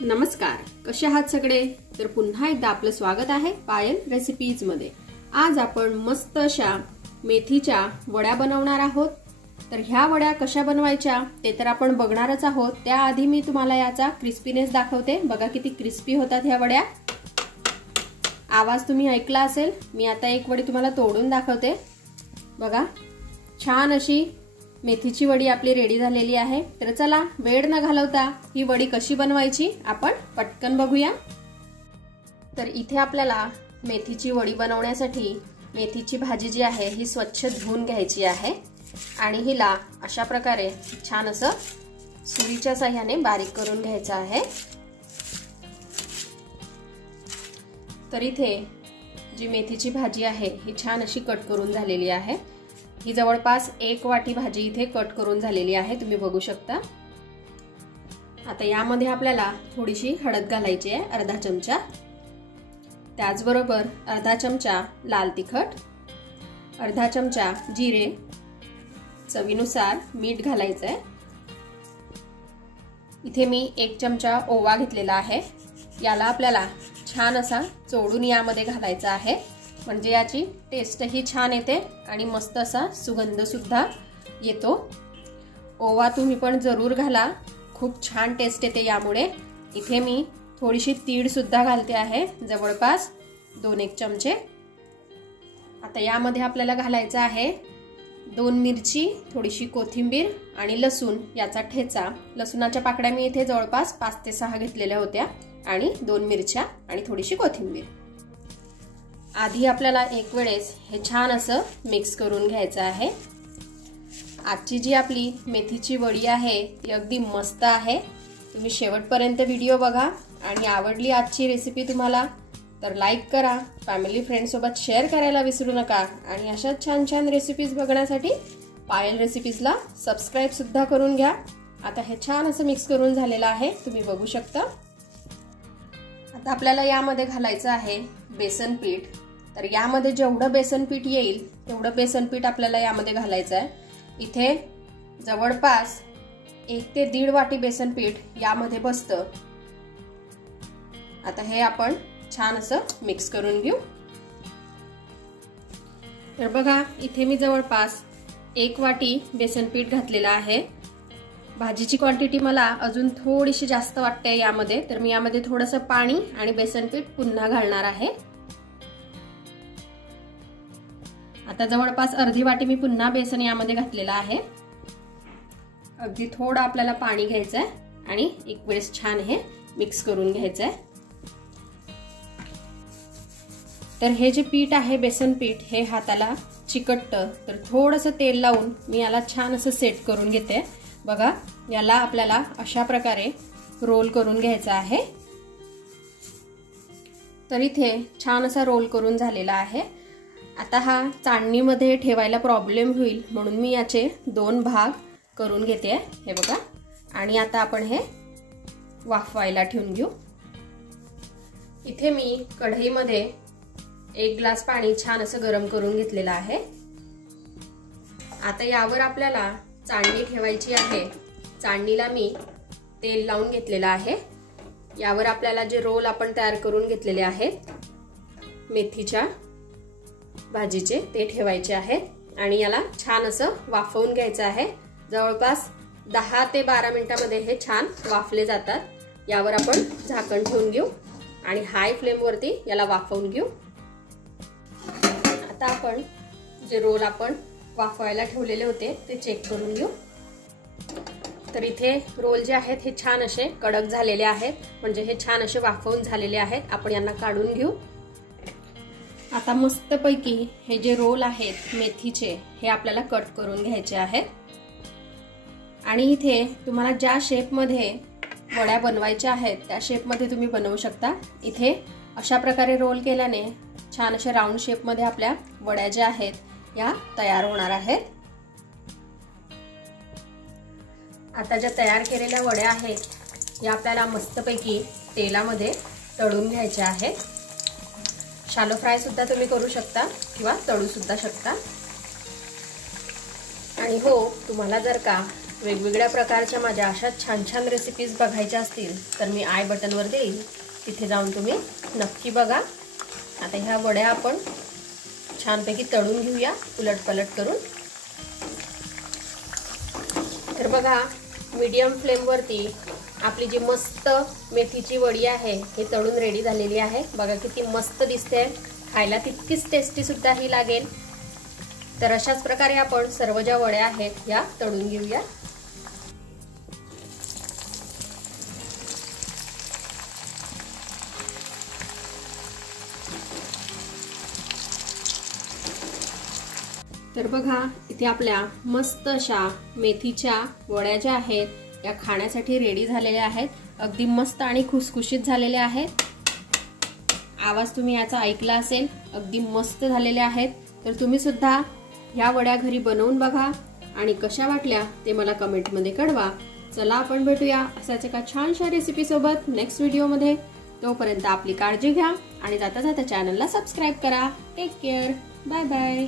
नमस्कार, कसे आहात सगळे? तर पुन्हा एकदा आपलं स्वागत आहे पायल रेसिपीज मध्ये। आज आपण मस्त अशा मेथीच्या वड्या बनवणार आहोत। तर ह्या वड्या कशा बनवायच्या ते तर आपण बघणारच आहोत। त्याआधी मी तुम्हाला याचा क्रिस्पीनेस दाखवते। बघा किती क्रिस्पी होतात ह्या वड्या। आवाज तुम्ही ऐकला असेल। मी आता एक वडी तुम्हाला तोडून दाखवते। बघा, छान अशी मेथीची वडी आपली रेडी झालेली आहे। तर चला वेळ न घालवता ही वडी कशी बनवायची आपण पटकन बघूया। तर इथे आपल्याला मेथीची वडी बनवण्यासाठी मेथीची भाजी जी आहे ही स्वच्छ धुवून घ्यायची आहे आणि हिला अशा प्रकारे छान असं सुरीच्या साहाय्याने बारीक करून घ्यायचं आहे। तर इथे जी मेथीची भाजी आहे ही छान अशी कट करून झालेली आहे। ही जवळपास 1 वाटी भाजी इथे कट करून झालेली आहे, तुम्ही बघू शकता। आता यामध्ये आपल्याला थोडीशी हळद घालायची आहे, अर्धा चमचा। त्याचबरोबर अर्धा चमचा लाल तिखट, अर्धा चमचा जिरे, चवीनुसार मीठ घालायचं आहे। इथे मी 1 चमचा ओवा घेतलेला आहे। याला आपल्याला छान असा चोडून यामध्ये घालायचा आहे, म्हणजे याची टेस्ट ही छान येते आणि मस्त असा सुगंध सुद्धा येतो। ओवा तुम्ही पण जरूर घाला, खूप छान टेस्ट येते यामुळे। इथे मी थोडीशी तीळ सुद्धा घालते आहे, जवळपास 2-1 चमचे। आता यामध्ये आपल्याला घालायचा आहे 2 मिरची, थोडीशी कोथिंबीर आणि लसूण याचा ठेचा। लसूणाच्या पाकळ्या मी इथे जवळपास 5 ते 6 घेतलेल्या होत्या आणि 2 मिरच्या आणि थोडीशी कोथिंबीर। आधी आपल्याला एक वेळेस हे छान असं मिक्स करून घ्यायचं आहे। आजची जी आपली मेथीची वडी आहे ती अगदी मस्त आहे। तुम्ही शेवटपर्यंत व्हिडिओ बघा आणि आवडली आजची रेसिपी तुम्हाला तर लाईक करा, फॅमिली फ्रेंड सोबत शेअर करायला विसरू नका आणि अशा छान छान रेसिपीज बघण्यासाठी पायल रेसिपीजला सबस्क्राइब सुद्धा करून घ्या। आता हे छान असं मिक्स करून झालेलं आहे, तुम्ही बघू शकता। आता आपल्याला यामध्ये घालायचं आहे बेसन पीठ। तर यामध्ये जेवढं बेसन पीठ येईल तेवढं बेसन पीठ आपल्याला यामध्ये घालायचं आहे। इथे जवळपास 1 ते 1.5 वाटी बेसन पीठ यामध्ये बसतं। आता हे आपण छान असं मिक्स करून घेऊ। तर बघा, इथे मी जवळपास 1 वाटी बेसन पीठ घातलेलं आहे। भाजीची क्वांटिटी मला अजून थोडीशी जास्त वाटते यामध्ये, तर मी यामध्ये थोडंसं पाणी आणि बेसन पीठ पुन्हा घालणार आहे। आता जवळपास अर्धी वाटी मी पुन्हा बेसन यामध्ये घातलेलं आहे। अगदी थोडं आपल्याला पाणी घ्यायचं आहे आणि एक वेळेस छान हे मिक्स करून घ्यायचं आहे। तर हे जे पीठ आहे बेसन पीठ हे हाताला चिकटतं, तर थोडंसं तेल लावून मी याला छान असं सेट करून घेते। बघा, याला आपल्याला अशा प्रकारे रोल करून घ्यायचा आहे। तर इथे छान असा रोल करून झालेला आहे। आता हा चाळणीमध्ये ठेवायला प्रॉब्लेम होईल म्हणून मी याचे 2 भाग करून घेते, हे बघा। आणि आता आपण हे वाफवायला ठेवून घेऊ। इथे मी कढईमध्ये 1 ग्लास पाणी छान असं गरम करून घेतलेलं आहे। आता यावर आपल्याला चाळणी ठेवायची आहे। चाळणीला मी तेल लावून घेतलेलं आहे। यावर आपल्याला जे रोल आपण तयार करून घेतलेले आहेत मेथीच्या भाजीचे ते ठेवायचे आहेत आणि याला छान असं वाफवून घ्यायचं आहे। जवळपास 10 ते 12 मिनिटांमध्ये हे छान वाफले जातात। यावर आपण झाकण ठेवून घेऊ आणि हाय फ्लेम वरती याला वाफवून घेऊ। आता आपण जे रोल आपण वाफवायला ठेवलेले होते ते चेक करून घेऊ। तर इथे रोल जे आहेत हे छान असे कडक झालेले आहेत, म्हणजे हे छान असे वाफवून झालेले आहेत। आपण यांना काढून घेऊ। आता मस्तपैकी हे जे रोल आहेत मेथीचे हे आपल्याला कट करून घ्यायचे आहेत आणि इथे तुम्हाला ज्या शेपमध्ये वड्या बनवायच्या आहेत त्या शेपमध्ये तुम्ही बनवू शकता। इथे अशा प्रकारे रोल केल्याने छान अशा राऊंड शेपमध्ये आपल्या वड्या ज्या आहेत या तयार होणार आहेत। आता ज्या तयार केलेल्या वड्या आहेत या आपल्याला मस्तपैकी तेलामध्ये तळून घ्यायच्या आहेत। शालो फ्राय सुद्धा तुम्ही करू शकता किंवा तळू सुद्धा शकता। आणि हो, तुम्हाला जर का वेगवेगळ्या प्रकारच्या माझ्या अशा छान छान रेसिपीज बघायच्या असतील तर मी आय बटनवर देईल, तिथे जाऊन तुम्ही नक्की बघा। आता ह्या वड्या आपण छानपैकी तळून घेऊया उलटपलट करून। तर बघा मीडियम फ्लेमवरती आपली जी मस्त मेथीची वडी आहे ही तळून रेडी झालेली आहे। बघा किती मस्त दिसते, खायला तितकीच टेस्टी सुद्धा ही लागेल। तर अशाच प्रकारे आपण सर्व ज्या वड्या आहेत या तळून घेऊया। तर बघा इथे आपल्या मस्त अशा मेथीच्या वड्या ज्या आहेत या खाण्यासाठी रेडी झालेल्या आहेत। अगदी मस्त आणि खुसखुशीत झालेल्या आहेत। आवाज तुम्ही याचा ऐकला असेल, अगदी मस्त झालेले आहेत। तर तुम्ही सुद्धा ह्या वड्या घरी बनवून बघा आणि कशा वाटल्या ते मला कमेंटमध्ये कळवा। चला आपण भेटूया अशाच एका छानशा रेसिपी सोबत नेक्स्ट व्हिडिओमध्ये। तोपर्यंत आपली काळजी घ्या आणि जाता जाता चॅनलला सबस्क्राइब करा। Take care, bye bye.